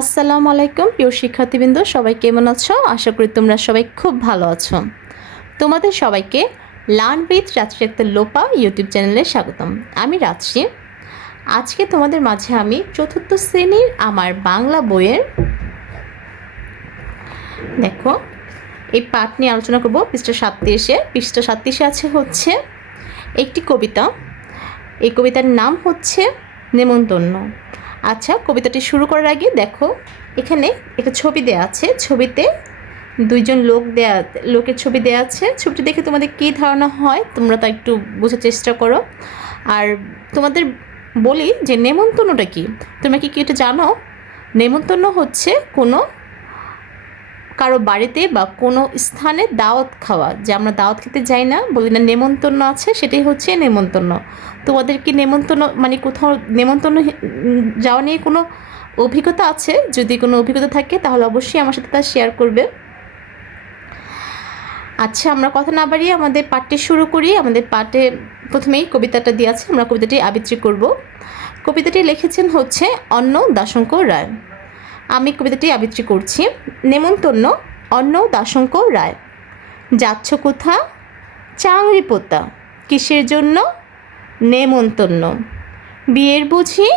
আসসালামু আলাইকুম, প্রিয় শিক্ষার্থীবৃন্দ, সবাই কেমন আছো? আশা করি তোমরা সবাই খুব ভালো আছো। তোমাদের সবাইকে লার্ন উইথ রাত্রি আক্তার লোপা ইউটিউব চ্যানেলে স্বাগতম। আমি রাত্রি। আজকে তোমাদের মাঝে আমি চতুর্থ শ্রেণির আমার বাংলা বইয়ের দেখো, এই পাঠ নিয়ে আলোচনা করব। পৃষ্ঠা সাতত্রিশে পৃষ্ঠা সাতত্রিশে আছে হচ্ছে একটি কবিতা। এই কবিতার নাম হচ্ছে নেমন্তন্ন। আচ্ছা কবিতাটি শুরু করার আগে দেখো, এখানে একটা ছবি দেওয়া আছে, ছবিতে দুইজন লোক দেয়া, লোকের ছবি দেওয়া আছে। ছবিটি দেখে তোমাদের কী ধারণা হয়, তোমরা তা একটু বোঝার চেষ্টা করো। আর তোমাদের বলি যে নেমন্তন্নটা কি? তোমরা কি কি এটা জানো? নেমন্তন্ন হচ্ছে কোনো কারও বাড়িতে বা কোনো স্থানে দাওয়াত খাওয়া। যে আমরা দাওয়াত খেতে যাই না, বলি না নেমন্তন্ন আছে, সেটাই হচ্ছে নেমন্তন্ন। তোমাদের কি নেমন্তন্ন মানে কোথাও নেমন্তন্ন যাওয়া নিয়ে কোনো অভিজ্ঞতা আছে? যদি কোনো অভিজ্ঞতা থাকে, তাহলে অবশ্যই আমার সাথে তা শেয়ার করবে। আচ্ছা আমরা কথা না বাড়িয়ে আমাদের পাঠটি শুরু করি। আমাদের পাঠে প্রথমেই কবিতাটা দিয়ে আছে, আমরা কবিতাটি আবৃত্তি করব। কবিতাটি লিখেছেন হচ্ছে অন্ন দাশঙ্কর রায়। আমি কবিতাটি আবৃত্তি করছি। নেমন্তন্ন, অন্ন দাশঙ্ক রায়। যাচ্ছ কোথা? চাংরি পোতা কিসের জন্য? নেমন্তন্ন। বিয়ের বুঝি?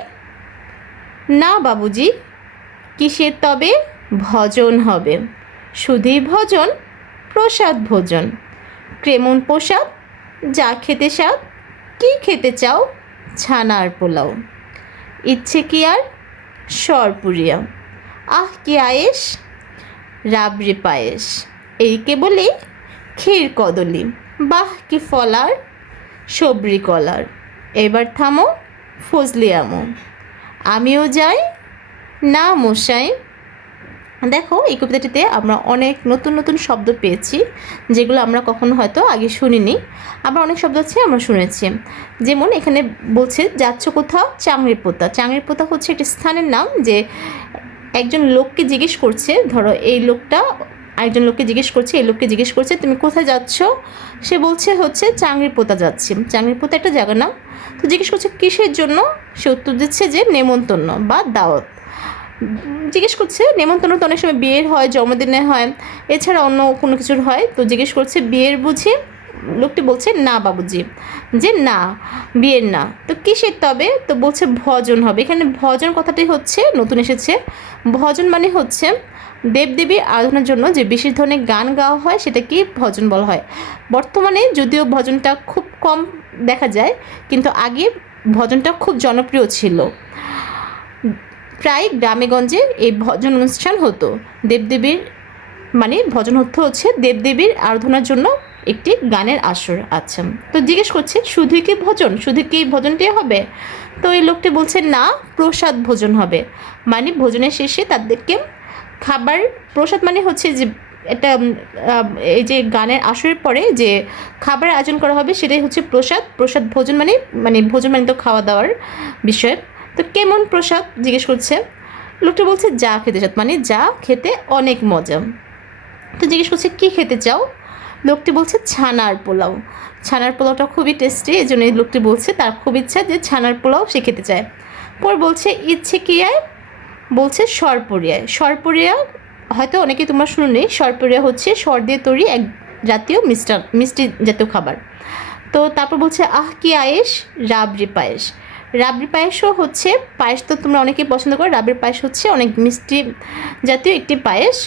না, বাবুজি। কিসের তবে? ভজন হবে। শুধুই ভজন, প্রসাদ ভোজন। কেমন প্রসাদ, যা খেতে স্বাদ, কি খেতে চাও? ছানার পোলাও। ইচ্ছে কি আর? সরপুরিয়া আহ, কি আয়েস রাবড়ি পায়েস এই কেবলই ক্ষীর কদলি। বাহ, কি ফলার সবরি কলার। এবার থামো, ফজলি আমো। আমিও যাই না মশাই দেখো, এই কবিতাটিতে আমরা অনেক নতুন নতুন শব্দ পেয়েছি, যেগুলো আমরা কখনো হয়তো আগে শুনিনি। আবার অনেক শব্দ আছে, আমরা শুনেছি। যেমন এখানে বলছে, যাচ্ছ কোথাও? চাংরির পোতা। চাংরির পোতা হচ্ছে একটি স্থানের নাম যে একজন লোককে জিজ্ঞেস করছে, ধরো এই লোকটা আরেকজন লোককে জিজ্ঞেস করছে, এই লোককে জিজ্ঞেস করছে, তুমি কোথায় যাচ্ছ? সে বলছে হচ্ছে চাংরির পোতা যাচ্ছি। চাংরির পোতা একটা জায়গার নাম। তো জিজ্ঞেস করছে, কিসের জন্য? সে উত্তর দিচ্ছে যে, নেমন্তন্ন বা দাওয়াত। জিজ্ঞেস করছে, নেমন্তন্ন তো অনেক সময় বিয়ের হয়, জন্মদিনে হয়, এছাড়া অন্য কোনো কিছুর হয়? তো জিজ্ঞেস করছে, বিয়ের বুঝি? লোকটি বলছে, না বাবুজি। যে, না, বিয়ের না। তো কিসের তবে? তো বলছে, ভজন হবে। এখানে ভজন কথাটি হচ্ছে, নতুন এসেছে। ভজন মানে হচ্ছে দেবদেবী আরাধনার জন্য যে বিশেষ ধরনের গান গাওয়া হয়, সেটা কি ভজন বলা হয়? বর্তমানে যদিও ভজনটা খুব কম দেখা যায়, কিন্তু আগে ভজনটা খুব জনপ্রিয় ছিল। প্রায় গ্রামেগঞ্জে এই ভজন অনুষ্ঠান হতো। দেবদেবীর মানে ভজন হতে হচ্ছে দেবদেবীর আরাধনার জন্য একটি গানের আসর। আচ্ছা তো জিজ্ঞেস করছে, শুধুই কি ভজন? শুধু কি এই ভজনটাই হবে? তো এই লোকটি বলছে, না, প্রসাদ ভোজন হবে। মানে ভোজনের শেষে তাদেরকে খাবার, প্রসাদ মানে হচ্ছে যে এটা এই যে গানের আসরের পরে যে খাবার আয়োজন করা হবে সেটাই হচ্ছে প্রসাদ। প্রসাদ ভোজন মানে মানে ভোজন মানে তো খাওয়া দাওয়ার বিষয়। তো কেমন প্রসাদ? জিজ্ঞেস করছে। লোকটা বলছে, যা খেতে চাও। মানে যা খেতে অনেক মজা। তো জিজ্ঞেস করছে, কী খেতে চাও? লোকটি বলছে, ছানার পোলাও। ছানার পোলাওটা খুবই টেস্টি এই জন্য লোকটি বলছে, তার খুব ইচ্ছা যে ছানার পোলাও সে খেতে চায়। পর বলছে, ইচ্ছে কি আয় বলছে সরপরিয়ায় সরপরিয়া, হয়তো অনেকে তোমরা শুনুনি, সরপরিয়া হচ্ছে সর দিয়ে তৈরি এক জাতীয় মিষ্টান মিষ্টি জাতীয় খাবার। তো তারপর বলছে, আহ, কি আয়েস রাবড়ি পায়েস রাবড়ি পায়েসও হচ্ছে পায়েস তো তোমরা অনেকেই পছন্দ করো রাবড়ির পায়েস হচ্ছে অনেক মিষ্টি জাতীয় একটি পায়েস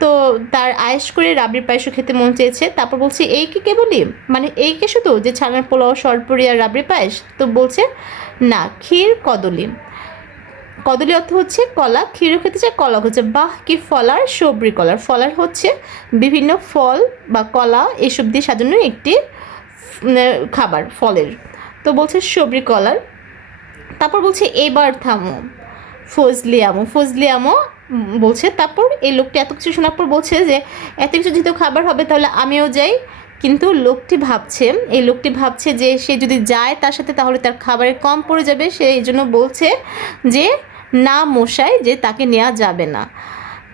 তো তার আয়েস করে রাবড়ির পায়েসও খেতে মন চেয়েছে। তারপর বলছে, এই কি কে বলি মানে এই কে শুধু যে ছানার পোলাও সরপুরি আর রাবড়ি পায়েস তো বলছে, না, ক্ষীর কদলি। কদলি অর্থ হচ্ছে কলা, ক্ষীর খেতে চায় কলা হচ্ছে, বাহ, কি ফলার, সবরি কলার। ফলার হচ্ছে বিভিন্ন ফল বা কলা, এসব দিয়ে সাজানো একটি খাবার, ফলের। তো বলছে সবরি কলার। তারপর বলছে এবার থামো, ফজলি আমো ফজলি আমো বলছে, তারপর এই লোকটি এত কিছু শোনার পর বলছে যে, এত কিছু যেহেতু খাবার হবে, তাহলে আমিও যাই। কিন্তু লোকটি ভাবছে, এই লোকটি ভাবছে যে, সে যদি যায় তার সাথে, তাহলে তার খাবারের কম পড়ে যাবে। সে এই জন্য বলছে যে না মশাই, যে তাকে নেওয়া যাবে না।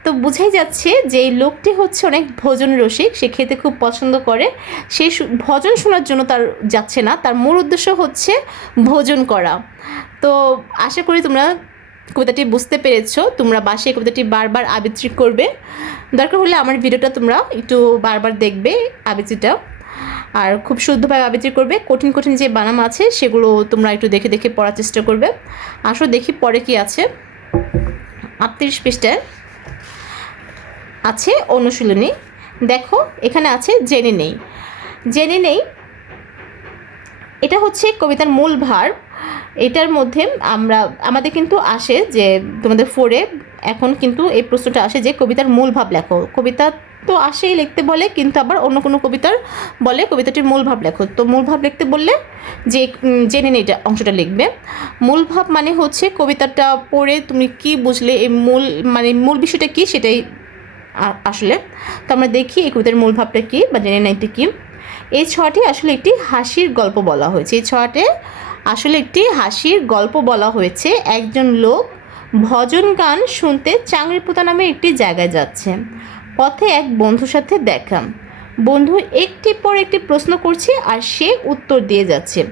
তো বোঝাই যাচ্ছে যে এই লোকটি হচ্ছে অনেক ভোজন রসিক, সে খেতে খুব পছন্দ করে। সে ভজন শোনার জন্য তার যাচ্ছে না, তার মূল উদ্দেশ্য হচ্ছে ভোজন করা। তো আশা করি তোমরা কবিতাটি বুঝতে পেরেছ, তোমরা বাসে কবিতাটি বারবার আবৃত্তি করবে। দরকার হলে আমার ভিডিওটা তোমরা একটু বারবার দেখবে আবৃত্তিটা। আর খুব শুদ্ধভাবে আবৃত্তি করবে। কঠিন কঠিন যে বানাম আছে, সেগুলো তোমরা একটু দেখে দেখে পড়ার চেষ্টা করবে। আসো দেখি পরে কি আছে। আটত্রিশ পৃষ্ঠায় আছে অনুশীলনী। দেখো, এখানে আছে জেনে নেই। জেনে নেই, এটা হচ্ছে কবিতার মূল ভার। এটার মধ্যে আমরা, আমাদের কিন্তু আসে যে তোমাদের ফোরে এখন কিন্তু এই প্রশ্নটা আসে যে কবিতার মূল ভাব লেখো। কবিতা তো আসেই লিখতে বলে, কিন্তু আবার অন্য কোনো কবিতার বলে কবিতাটির মূল ভাব লেখো। তো মূল ভাব লিখতে বললে যে জেনে নেই এটা অংশটা লিখবে। মূল ভাব মানে হচ্ছে কবিতাটা পড়ে তুমি কি বুঝলে, এই মূল মানে মূল বিষয়টা কি সেটাই আসলে। তো আমরা দেখি এই কবিতার মূল ভাবটা কী বা জেনে নাইতে কী। এই ছটি আসলে একটি হাসির গল্প বলা হয়েছে। এই ছটে আসলে একটি হাসির গল্প বলা হয়েছে। একজন লোক ভজন গান শুনতে চাংরিপুতা নামে একটি জায়গায় যাচ্ছে। পথে এক বন্ধুর সাথে দেখা। বন্ধু একটি পর একটি প্রশ্ন করছে আর সে উত্তর দিয়ে যাচ্ছে।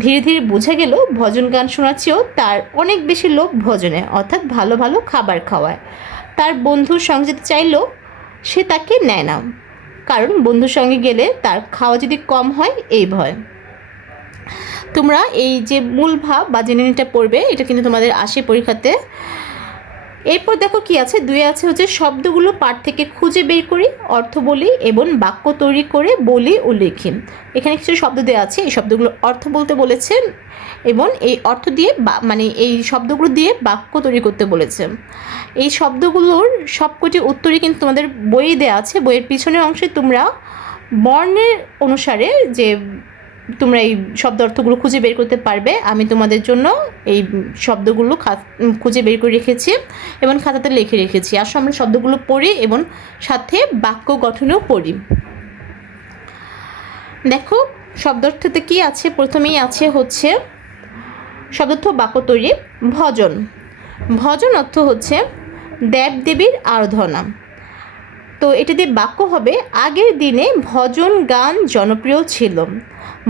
ধীরে ধীরে বোঝা গেল, ভজন গান শোনাচ্ছেও তার অনেক বেশি লোক ভজনে, অর্থাৎ ভালো ভালো খাবার খাওয়ায়। তার বন্ধুর সঙ্গে যেতে চাইলেও সে তাকে নেয় না। কারণ বন্ধুর সঙ্গে গেলে তার খাওয়া যদি কম হয়, এই ভয়। তোমরা এই যে মূল ভাব বা জেনে পড়বে, এটা কিন্তু তোমাদের আসে পরীক্ষাতে এরপর দেখো কি আছে? দুয়ে আছে হচ্ছে শব্দগুলো পাঠ থেকে খুঁজে বের করি, অর্থ বলি এবং বাক্য তৈরি করে বলি ও লিখি। এখানে কিছু শব্দ দেওয়া আছে, এই শব্দগুলো অর্থ বলতে বলেছেন এবং এই অর্থ দিয়ে মানে এই শব্দগুলো দিয়ে বাক্য তৈরি করতে বলেছে। এই শব্দগুলোর সবকটি উত্তরই কিন্তু তোমাদের বইয়ে দেওয়া আছে। বইয়ের পিছনের অংশে তোমরা বর্ণের অনুসারে যে তোমরা এই শব্দ অর্থগুলো খুঁজে বের করতে পারবে। আমি তোমাদের জন্য এই শব্দগুলো খুঁজে বের করে রেখেছি এবং খাতাতে লিখে রেখেছি। আসো আমরা শব্দগুলো পড়ি এবং সাথে বাক্য গঠনও পড়ি। দেখো শব্দ অর্থতে কী আছে? প্রথমেই আছে হচ্ছে শব্দার্থ বাক্য তৈরি, ভজন। ভজন অর্থ হচ্ছে দেব দেবীর আরাধনা। তো এটা দিয়ে বাক্য হবে, আগের দিনে ভজন গান জনপ্রিয় ছিল।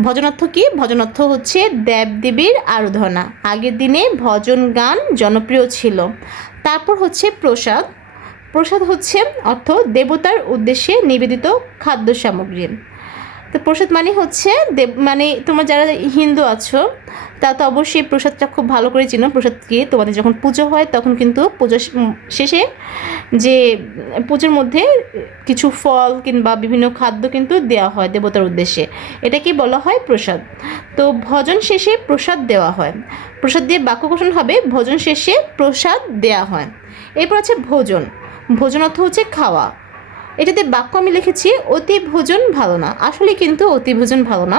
ভজন অর্থ কি? ভজনার্থ হচ্ছে দেবদেবীর আরাধনা। আগের দিনে ভজন গান জনপ্রিয় ছিল। তারপর হচ্ছে প্রসাদ। প্রসাদ হচ্ছে অর্থ দেবতার উদ্দেশ্যে নিবেদিত খাদ্য সামগ্রী। তো প্রসাদ মানে হচ্ছে দেব মানে তোমরা যারা হিন্দু আছো তা তো অবশ্যই প্রসাদটা খুব ভালো করে চিনো। প্রসাদ কি তোমাদের যখন পুজো হয়, তখন কিন্তু পুজো শেষে যে পুজোর মধ্যে কিছু ফল কিংবা বিভিন্ন খাদ্য কিন্তু দেওয়া হয় দেবতার উদ্দেশ্যে। এটাকে বলা হয় প্রসাদ। তো ভজন শেষে প্রসাদ দেওয়া হয়। প্রসাদ দিয়ে বাক্য গঠন হবে, ভজন শেষে প্রসাদ দেওয়া হয়। এরপর আছে ভোজন। ভোজন অর্থ হচ্ছে খাওয়া। এটাতে বাক্য আমি লিখেছি অতি ভোজন ভালো না। আসলে কিন্তু অতি ভোজন ভালো না।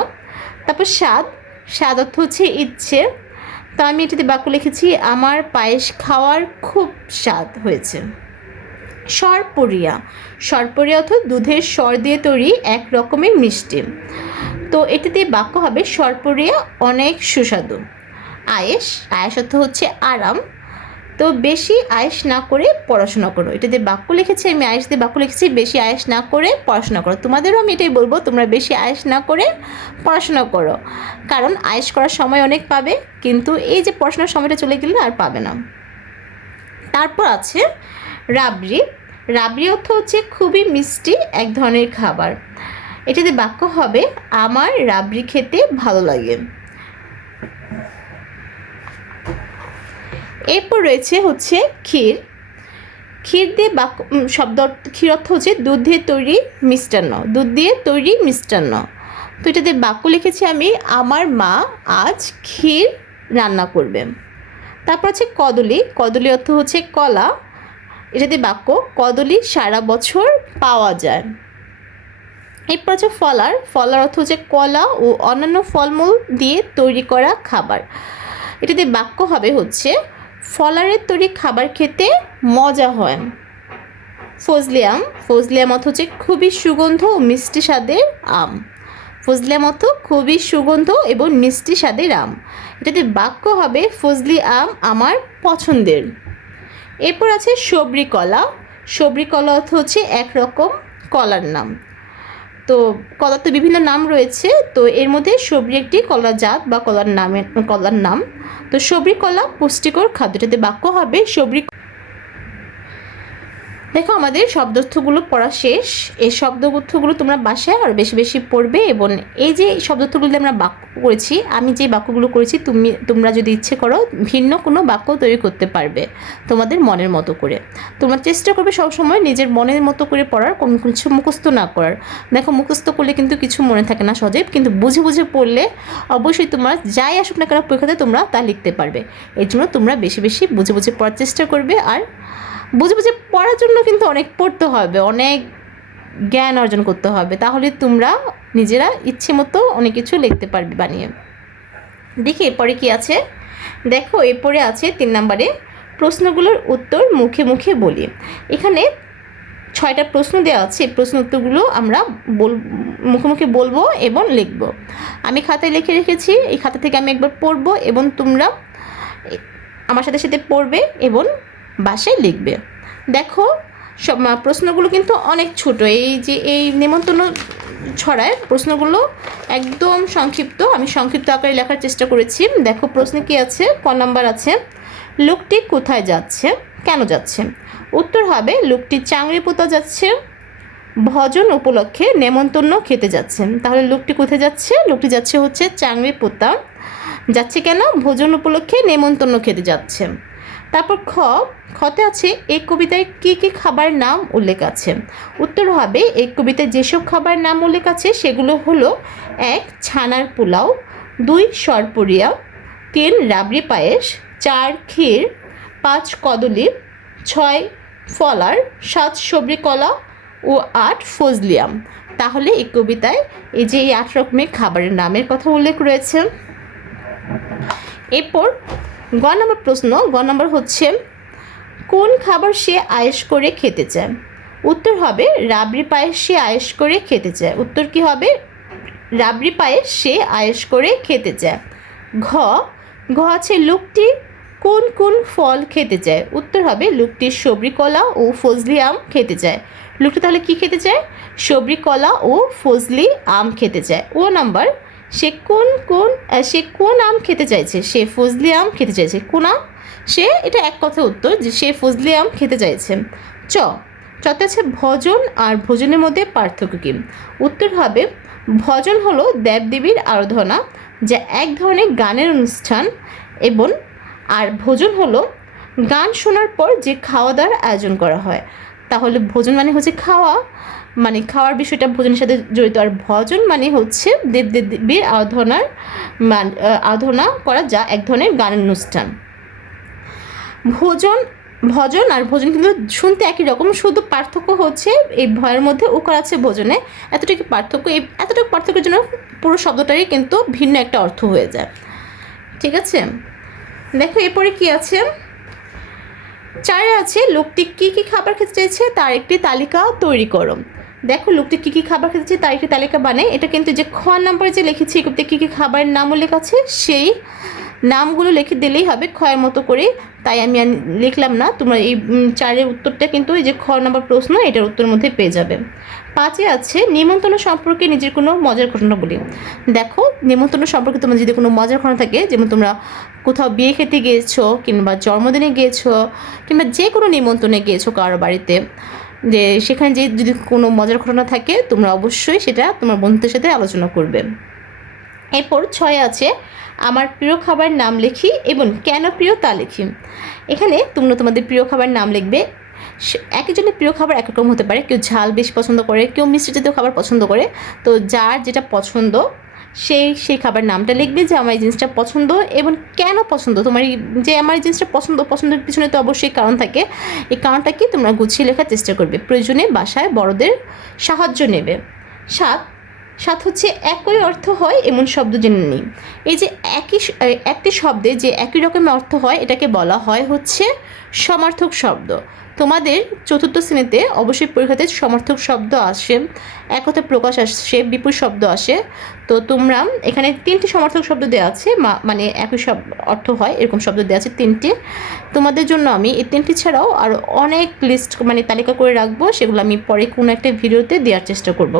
তারপর স্বাদ স্বাদ অর্থ হচ্ছে ইচ্ছে। তো আমি এটাতে বাক্য লিখেছি, আমার পায়েস খাওয়ার খুব স্বাদ হয়েছে। সরপরিয়া। সরপরিয়া অর্থ দুধের স্বর দিয়ে তৈরি এক রকমের মিষ্টি। তো এটাতে বাক্য হবে, সরপরিয়া অনেক সুস্বাদু। আয়েস আয়েস অর্থ হচ্ছে আরাম। তো বেশি আয়েস না করে পড়াশোনা করো। এটা এটাতে বাক্য লিখেছি, আমি আয়েস দিয়ে বাক্য লিখেছি, বেশি আয়েস না করে পড়াশোনা করো। তোমাদেরও আমি এটাই বলব, তোমরা বেশি আয়েস না করে পড়াশোনা করো। কারণ আয়েস করার সময় অনেক পাবে, কিন্তু এই যে পড়াশোনার সময়টা চলে গেলে আর পাবে না। তারপর আছে রাবড়ি। রাবড়ি অর্থ হচ্ছে খুবই মিষ্টি, এক ধরনের খাবার। এটাতে বাক্য হবে, আমার রাবড়ি খেতে ভালো লাগে। এরপর রয়েছে হচ্ছে ক্ষীর। ক্ষীর দিয়ে উম, শব্দ ক্ষীর অর্থ হচ্ছে দুধ দিয়ে তৈরি মিষ্টান্ন। দুধ দিয়ে তৈরি মিষ্টান্ন। তো এটাতে বাক্য লিখেছি আমি আমার মা আজ ক্ষীর রান্না করবে। তারপর আছে কদলি। কদলি অর্থ হচ্ছে কলা। এটাতে বাক্য কদলি সারা বছর পাওয়া যায়। এরপর আছে ফলার। ফলার অর্থ হচ্ছে কলা ও অন্যান্য ফলমূল দিয়ে তৈরি করা খাবার। এটাতে বাক্য হবে হচ্ছে ফলারের তৈরি খাবার খেতে মজা হয়। ফজলিয়াম ফজলিয়াম হচ্ছে খুবই সুগন্ধ ও মিষ্টি স্বাদের আম। ফজলিয়াম অর্থ খুবই সুগন্ধ এবং মিষ্টি স্বাদের আম। এটাতে বাক্য হবে, ফজলি আম আমার পছন্দের। এরপর আছে সবরি কলা। সবরি কলা অর্থ হচ্ছে একরকম কলার নাম। তো কলার তো বিভিন্ন নাম রয়েছে, তো এর মধ্যে সবরি একটি কলার জাত বা কলার নামের কলার নাম। তো সবরি কলা পুষ্টিকর খাদ্যটাতে বাক্য হবে সবরি দেখো, আমাদের শব্দার্থগুলো পড়া শেষ। এই শব্দগুলো তোমরা বাসায় আরও বেশি বেশি পড়বে এবং এই যে শব্দার্থগুলো আমরা বাক্য করেছি, আমি যে বাক্যগুলো করেছি, তুমি, তোমরা যদি ইচ্ছে করো ভিন্ন কোনো বাক্য তৈরি করতে পারবে তোমাদের মনের মতো করে। তোমরা চেষ্টা করবে সবসময় নিজের মনের মতো করে পড়ার, কোনো কিছু মুখস্থ না করার। দেখো, মুখস্থ করলে কিন্তু কিছু মনে থাকে না সজীব, কিন্তু বুঝে বুঝে পড়লে অবশ্যই তোমরা যাই আসুক না কেন পরীক্ষাতে তোমরা তা লিখতে পারবে। এর জন্য তোমরা বেশি বেশি বুঝে বুঝে পড়ার চেষ্টা করবে আর বুঝে বুঝে পড়ার জন্য কিন্তু অনেক পড়তে হবে, অনেক জ্ঞান অর্জন করতে হবে। তাহলে তোমরা নিজেরা ইচ্ছে মতো অনেক কিছু লিখতে পারবে বানিয়ে। দেখি এরপরে কি আছে? দেখো, এরপরে আছে তিন নম্বরে প্রশ্নগুলোর উত্তর মুখে মুখে বলি। এখানে ছয়টা প্রশ্ন দেওয়া আছে, এই প্রশ্ন উত্তরগুলো আমরা বল, মুখে মুখে বলব এবং লিখব। আমি খাতায় লিখে রেখেছি, এই খাতা থেকে আমি একবার পড়ব এবং তোমরা আমার সাথে সাথে পড়বে এবং বাসায় লিখবে। দেখো, সব প্রশ্নগুলো কিন্তু অনেক ছোট। এই যে, এই নেমন্তন্ন ছড়ায় প্রশ্নগুলো একদম সংক্ষিপ্ত। আমি সংক্ষিপ্ত আকারে লেখার চেষ্টা করেছি। দেখো, প্রশ্নে কি আছে? ক নাম্বার আছে। লোকটি কোথায় যাচ্ছে? কেন যাচ্ছে? উত্তর হবে, লোকটি চাংড়ি পোতা যাচ্ছে। ভজন উপলক্ষে নেমন্তন্ন খেতে যাচ্ছে। তাহলে লোকটি কোথায় যাচ্ছে? লোকটি যাচ্ছে হচ্ছে চাংড়ি পোতা। যাচ্ছে কেন? ভোজন উপলক্ষে নেমন্তন্ন খেতে যাচ্ছে। তারপর খ, খতে আছে, এই কবিতায় কী কী খাবার নাম উল্লেখ আছে? উত্তর হবে, এই কবিতায় যেসব খাবারের নাম উল্লেখ আছে, সেগুলো হলো, এক, ছানার পোলাও, দুই, সরপুরিয়া, তিন, রাবড়ি পায়েস, চার, ক্ষীর, পাঁচ কদলি ছয়, ফলার, সাত, সবরি কলা ও আট, ফজলিয়াম। তাহলে এই কবিতায় এই যে এই আট রকমের খাবারের নামের কথা উল্লেখ রয়েছে। এরপর গ নম্বর প্রশ্ন, গ নম্বর হচ্ছে, কোন খাবার সে আয়েশ করে খেতে চায়? উত্তর হবে, রাবড়ি পায়েস সে আয়েশ করে খেতে চায়। উত্তর কি হবে? রাবড়ি পায়েস সে আয়েশ করে খেতে চায়। ঘ ঘ আছে লোকটি, কোন কোন ফল খেতে চায়? উত্তর হবে, লোকটি সবরি কলা ও ফজলি আম খেতে চায়। লোকটি তাহলে কি খেতে চায়? সবরি কলা ও ফজলি আম খেতে চায়। ও নাম্বার সে কোন কোন সে কোন আম খেতে চাইছে? সে ফজলি আম খেতে চাইছে। কোন আম? সে, এটা এক কথা উত্তর যে সে ফজলি আম খেতে চাইছে। চ, চতে আছে ভজন আর ভোজনের মধ্যে পার্থক্য কী? উত্তর হবে, ভজন হলো দেবদেবীর আরাধনা, যা এক ধরনের গানের অনুষ্ঠান এবং, আর ভোজন হলো গান শোনার পর যে খাওয়া দাওয়ার আয়োজন করা হয়। তাহলে ভোজন মানে হচ্ছে খাওয়া মানে খাওয়ার বিষয়টা ভোজনের সাথে জড়িত। আর ভজন মানে হচ্ছে দেব দেবীর আরাধনার মান আহ, আরাধনা করা যা এক ধরনের গানের অনুষ্ঠান। ভোজন ভজন আর ভোজন কিন্তু শুনতে একই রকম শুধু পার্থক্য হচ্ছে এই ভয়ের মধ্যে উকার আছে ভোজনে। এতটুকু পার্থক্য এই এতটুকু পার্থক্যের জন্য পুরো শব্দটারই কিন্তু ভিন্ন একটা অর্থ হয়ে যায়। ঠিক আছে? দেখো এরপরে কি আছে? চারে আছে লোকটি কী কী খাবার খেতে চাইছে? তার একটি তালিকা তৈরি করো। দেখো, লোকটি কী কী খাবার খেতেছে তার একটি তালিকা বানায় এটা কিন্তু যে খ নাম্বারে যে লিখেছি, এগুলোতে কী কী খাবারের নাম উল্লেখ আছে, সেই নামগুলো লিখে দিলেই হবে ক্ষয়ের মতো করে। তাই আমি লিখলাম না। তোমরা এই চারের উত্তরটা কিন্তু এই যে খ নাম্বার প্রশ্ন, এটার উত্তরের মধ্যে পেয়ে যাবে। পাঁচে আছে, নিমন্ত্রণ সম্পর্কে নিজের কোনো মজার ঘটনা বলি। দেখো, নিমন্ত্রণ সম্পর্কে তোমার যদি কোনো মজার ঘটনা থাকে, যেমন তোমরা কোথাও বিয়ে খেতে গিয়েছো, কিংবা জন্মদিনে গিয়েছো, কিংবা যে কোনো নিমন্ত্রণে গিয়েছো কারও বাড়িতে যে সেখানে যে যদি কোনো মজার ঘটনা থাকে, তোমরা অবশ্যই সেটা তোমার বন্ধুদের সাথে আলোচনা করবে। এরপর ছয় আছে, আমার প্রিয় খাবার নাম লিখি এবং কেন প্রিয় তা লিখি। এখানে তোমরা তোমাদের প্রিয় খাবার নাম লিখবে। একজনের প্রিয় খাবার এক রকম হতে পারে। কেউ ঝাল বেশি পছন্দ করে, কেউ মিষ্টি জাতীয় খাবার পছন্দ করে। তো যার যেটা পছন্দ সেই সেই খাবার নামটা লিখবে যে আমার এই জিনিসটা পছন্দ এবং কেন পছন্দ? তোমার যে আমার এই জিনিসটা পছন্দ, পছন্দের পিছনে তো অবশ্যই কারণ থাকে। এই কারণটা কি? তোমরা গুছিয়ে লেখার চেষ্টা করবে। প্রয়োজনে বাসায় বড়দের সাহায্য নেবে। সাত সাত হচ্ছে একই অর্থ হয়, এমন শব্দ জেনে নিই। এই যে একই একটি শব্দে যে একই রকমের অর্থ হয়, এটাকে বলা হয় হচ্ছে সমার্থক শব্দ। তোমাদের চতুর্থ শ্রেণীতে অবশ্যই পরীক্ষাতে সমর্থক শব্দ আসে, এক একথা প্রকাশ আসছে বিপুল শব্দ আসে। তো তোমরা এখানে তিনটি সমর্থক শব্দ দেওয়া আছে মানে একই সব অর্থ হয়, এরকম শব্দ দেওয়া আছে তিনটি। তোমাদের জন্য আমি এই তিনটি ছাড়াও আরও অনেক লিস্ট মানে তালিকা করে রাখব, সেগুলো আমি পরে কোনো একটা ভিডিওতে দেওয়ার চেষ্টা করব।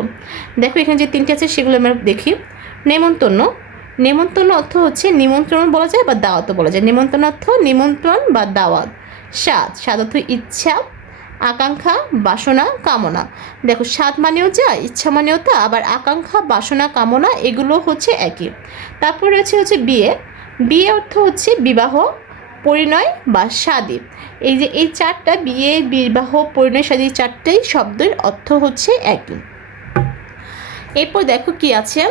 দেখো, এখানে যে তিনটি আছে, সেগুলো আমরা দেখি। নেমন্তন্ন। নেমন্তন্ন অর্থ হচ্ছে নিমন্ত্রণ বলা যায় বা দাওয়াতও বলা যায়। নিমন্ত্রণ অর্থ নিমন্ত্রণ বা দাওয়াত। স্বাদ। স্বাদ অর্থ ইচ্ছা, আকাঙ্ক্ষা, বাসনা, কামনা। দেখো, স্বাদ মানেও যা, ইচ্ছা মানেও তা, আবার আকাঙ্ক্ষা, বাসনা, কামনা, এগুলো হচ্ছে একই। তারপর রয়েছে হচ্ছে বিয়ে। বিয়ে অর্থ হচ্ছে বিবাহ, পরিণয় বা শাদি এই যে এই চারটা, বিয়ে, বিবাহ, পরিণয় শাদি চারটাই শব্দের অর্থ হচ্ছে একই। এরপর দেখো কি আছে?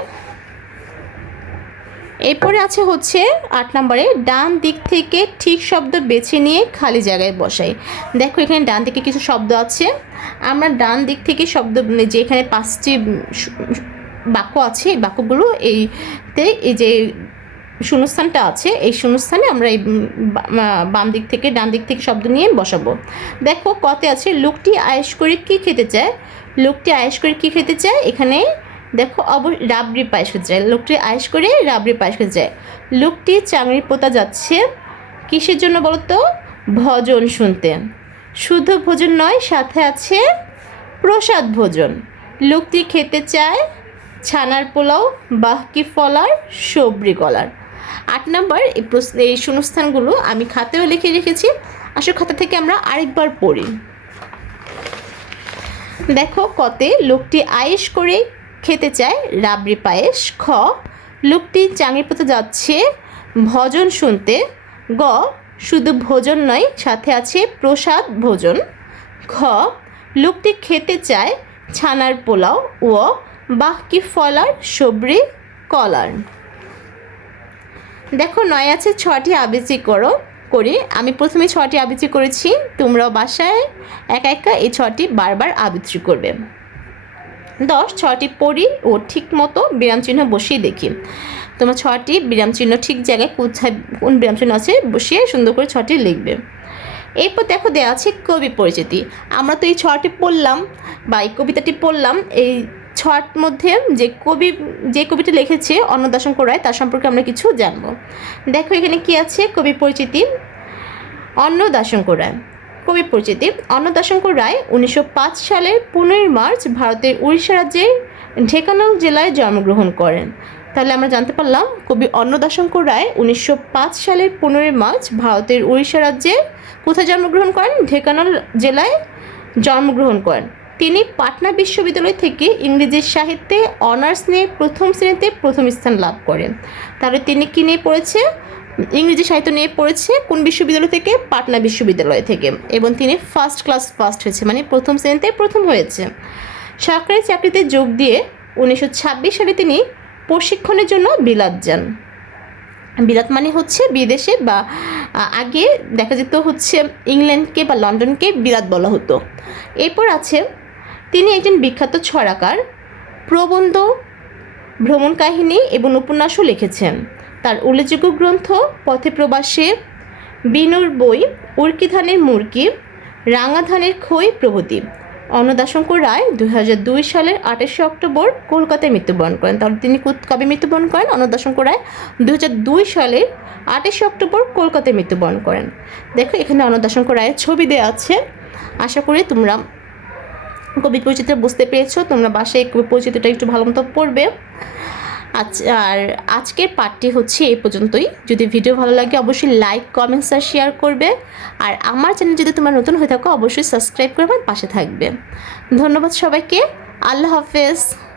এরপরে আছে হচ্ছে আট নম্বরে, ডান দিক থেকে ঠিক শব্দ বেছে নিয়ে খালি জায়গায় বসাই। দেখো এখানে ডান দিকে কিছু শব্দ আছে। আমরা ডান দিক থেকে শব্দ মানে যে এখানে পাঁচটি বাক্য আছে, এই বাক্যগুলো এইতে এই যে শূন্যস্থানটা আছে, এই শূন্যস্থানে আমরা এই বাম দিক থেকে ডান দিক থেকে শব্দ নিয়ে বসাবো। দেখো কতে আছে, লোকটি আয়েস করে কি খেতে চায়? লোকটি আয়েস করে কি খেতে চায়? এখানে দেখো অব রাবড়ি পায়েস খেতে যায় লোকটি আয়েস করে রাবড়ি পায়েস খেতে যায় লোকটি চাংড়ি পোতা যাচ্ছে। কিসের জন্য বলতো? ভজন শুনতে। শুধু ভোজন নয়, সাথে আছে প্রসাদ ভোজন। লোকটি খেতে চায় ছানার পোলাও বাহকি ফলার সবরি কলার আট নম্বর, এই প্রশ্ন, এই শূন্যস্থানগুলো আমি খাতেও লিখে রেখেছি। আসল খাতা থেকে আমরা আরেকবার পড়ি। দেখো কতে লোকটি আয়েস করে খেতে চায় রাবড়ি পায়েস, খ, লোকটি চাঙি পথে যাচ্ছে ভজন শুনতে, গ, শুধু ভোজন নয়, সাথে আছে প্রসাদ ভোজন, খ, লোকটি খেতে চায় ছানার পোলাও, ও বাহকি ফলার সবরি কলার দেখো, নয় আছে, ছটি আবৃত্তি করো, করি। আমি প্রথমে ছটি আবৃত্তি করেছি, তোমরাও বাসায় একা একা এই ছটি বারবার আবৃত্তি করবে। দশ ছটি পড়ি ও ঠিক মতো বিরাম চিহ্ন বসিয়ে দেখি। তোমার ছটি বিরাম চিহ্ন ঠিক জায়গায় কোথায়, কোন বিরাম চিহ্ন আছে বসিয়ে সুন্দর করে ছটি লিখবে। এরপর দেখো দেওয়া আছে কবি পরিচিতি। আমরা তো এই ছটি পড়লাম বা এই কবিতাটি পড়লাম, এই ছট মধ্যে যে কবি, যে কবিটা লিখেছে অন্নদাশঙ্কর রায়, তার সম্পর্কে আমরা কিছু জানব। দেখো এখানে কি আছে কবি পরিচিতি? অন্নদাশঙ্কর রায়। কবি পরিচিতি অন্নদাশঙ্কর রায় উনিশশো পাঁচ সালের পনেরোই মার্চ ভারতের উড়িষ্যা রাজ্যের ঢেকানল জেলায় জন্মগ্রহণ করেন। তাহলে আমরা জানতে পারলাম, কবি অন্নদাশঙ্কর রায় উনিশশো পাঁচ সালের পনেরোই মার্চ ভারতের উড়িষ্যা রাজ্যে কোথায় জন্মগ্রহণ করেন? ঢেকানল জেলায় জন্মগ্রহণ করেন। তিনি পাটনা বিশ্ববিদ্যালয় থেকে ইংরেজি সাহিত্যে অনার্স নিয়ে প্রথম শ্রেণীতে প্রথম স্থান লাভ করেন। তাহলে তিনি কী নিয়ে পড়েছে? ইংরেজি সাহিত্য নিয়ে পড়েছে কোন বিশ্ববিদ্যালয় থেকে? পাটনা বিশ্ববিদ্যালয় থেকে। এবং তিনি ফার্স্ট ক্লাস ফার্স্ট হয়েছে মানে প্রথম শ্রেণীতে প্রথম হয়েছে। সরকারি চাকরিতে যোগ দিয়ে উনিশশো ছাব্বিশ সালে তিনি প্রশিক্ষণের জন্য বিলাত যান। বিলাত মানে হচ্ছে বিদেশে বা আগে দেখা যেত হচ্ছে ইংল্যান্ডকে বা লন্ডনকে বিলাত বলা হতো। এরপর আছে, তিনি একজন বিখ্যাত ছড়াকার প্রবন্ধ, ভ্রমণ কাহিনী এবং উপন্যাসও লিখেছেন। তার উল্লেখযোগ্য গ্রন্থ পথে প্রবাসে, বিনুর বই উর্কি ধানের মুরকি রাঙা ধানের খই প্রভৃতি। অন্নদাশঙ্কর রায় দু হাজার দুই সালের আঠাশে অক্টোবর কলকাতায় মৃত্যুবরণ করেন। তাহলে তিনি কবে মৃত্যুবরণ করেন? অন্নদাশঙ্কর রায় দু হাজার দুই সালের আঠাশে অক্টোবর কলকাতায় মৃত্যুবরণ করেন। দেখো, এখানে অন্নদাশঙ্কর রায়ের ছবি দেওয়া আছে। আশা করি তোমরা কবি পরিচিতি বুঝতে পেরেছ। তোমরা বাসায় কবি পরিচিতিটা একটু ভালো মতো পড়বে। আচ্ছা আর আজকের পার্টটি হচ্ছে এই পর্যন্তই। যদি ভিডিও ভালো লাগে, অবশ্যই লাইক কমেন্টস আর শেয়ার করবে। আর আমার চ্যানেল যদি তোমার নতুন হয়ে থাকো, অবশ্যই সাবস্ক্রাইব করে আমার পাশে থাকবে। ধন্যবাদ সবাইকে। আল্লাহ হাফেজ।